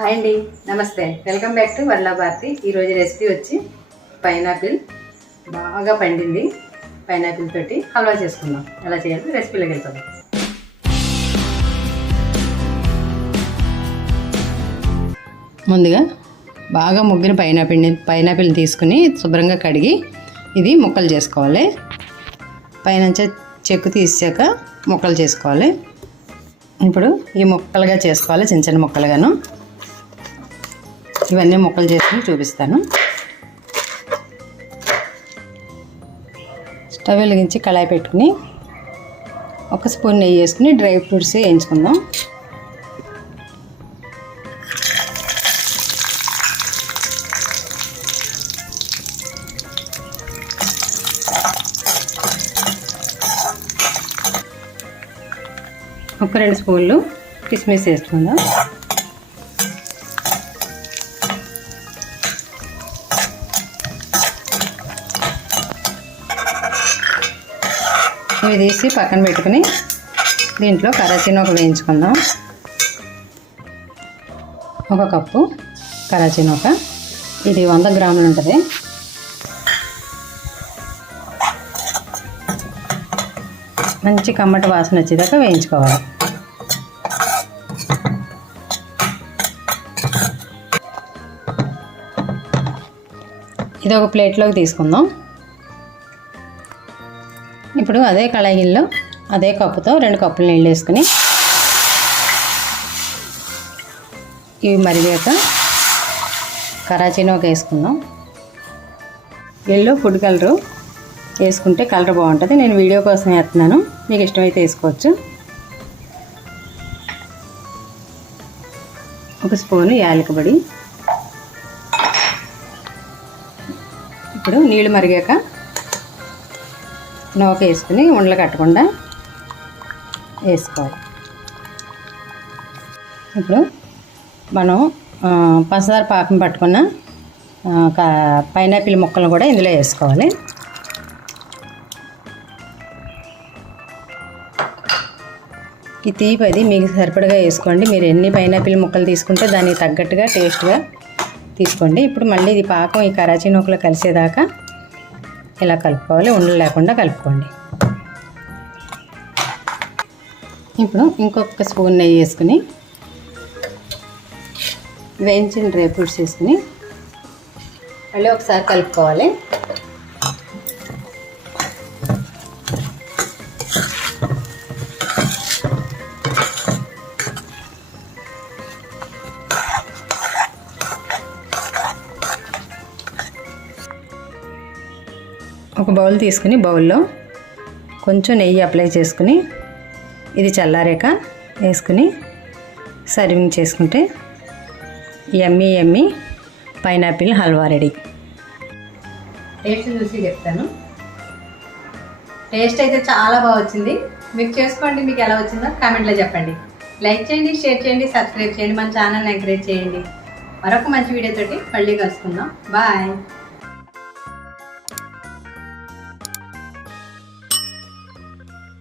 Hi అండి, నమస్తే. Welcome back to world of Bharathi. ఈరోజు రెసిపీ వచ్చి పైనాపిల్ బాగా పండింది. పైనాపిల్ తోటి హల్వా చేసుకుందాం. ఎలా చేయాలో రెసిపీలోకి వెళ్తాం. ముందుగా బాగా ముగ్గిన పైనాపిల్ని తీసుకుని శుభ్రంగా కడిగి ఇది ముక్కలు చేసుకోవాలి. పైనుంచి చెక్కు తీసాక ముక్కలు చేసుకోవాలి. ఇప్పుడు ఈ ముక్కలుగా చేసుకోవాలి, చిన్న చిన్న ముక్కలుగాను. ఇవన్నీ ముక్కలు చేసుకుని చూపిస్తాను. స్టవ్ వెలిగించి కళాయి పెట్టుకుని 1 స్పూన్ నెయ్యి వేసుకుని డ్రై ఫ్రూట్స్ వేయించుకుందాం. ఒక 2 స్పూన్లు కిస్మిస్ వేసుకుందాం. ఇవి తీసి పక్కన పెట్టుకుని దీంట్లో కరాచీనోక వేయించుకుందాం. 1 కప్పు కరాచీనోక, ఇది 100 గ్రాములు ఉంటుంది. మంచి కమ్మటి వాసన వచ్చేదాకా వేయించుకోవాలి. ఇది ఒక ప్లేట్లోకి తీసుకుందాం. ఇప్పుడు అదే కళాయిలో అదే కప్పుతో 2 కప్పులు నీళ్ళు వేసుకుని ఇవి మరిగాక కరాచీనోక వేసుకుందాం. ఎల్లో ఫుడ్ కలరు వేసుకుంటే కలర్ బాగుంటుంది. నేను వీడియో కోసం వేస్తున్నాను, మీకు ఇష్టమైతే వేసుకోవచ్చు. 1 స్పూను యాలకుల పొడి. ఇప్పుడు నీళ్ళు మరిగాక నోక వేసుకుని ఉండలు కట్టకుండా వేసుకోవాలి. ఇప్పుడు మనం పంచదార పాకం పట్టుకున్న పైనాపిల్ ముక్కలను కూడా ఇందులో వేసుకోవాలి. ఈ తీపి అది మీకు సరిపడగా వేసుకోండి. మీరు ఎన్ని పైనాపిల్ ముక్కలు తీసుకుంటే దానికి తగ్గట్టుగా టేస్ట్గా తీసుకోండి. ఇప్పుడు మళ్ళీ ఇది పాకం ఈ కరాచీనోకలో కలిసేదాకా ఇలా కలుపుకోవాలి, ఉండలు లేకుండా కలుపుకోండి. ఇప్పుడు ఇంకొక స్పూన్ నెయ్యి వేసుకుని వేయించిన డ్రై ఫ్రూట్స్ వేసుకుని మళ్ళీ ఒకసారి కలుపుకోవాలి. ఒక బౌల్ తీసుకుని బౌల్లో కొంచెం నెయ్యి అప్లై చేసుకుని ఇది చల్లారాక వేసుకుని సర్వింగ్ చేసుకుంటే యమ్మీ యమ్మీ పైనాపిల్ హల్వా రెడీ. టేస్ట్ చూసి చెప్తాను. టేస్ట్ అయితే చాలా బాగా వచ్చింది. మీకు చేసుకోండి, మీకు ఎలా వచ్చిందో కామెంట్లో చెప్పండి. లైక్ చేయండి, షేర్ చేయండి, సబ్స్క్రైబ్ చేయండి, మన ఛానల్ని ఎంకరేజ్ చేయండి. మరొక మంచి వీడియోతోటి మళ్ళీ కలుసుకుందాం. బాయ్.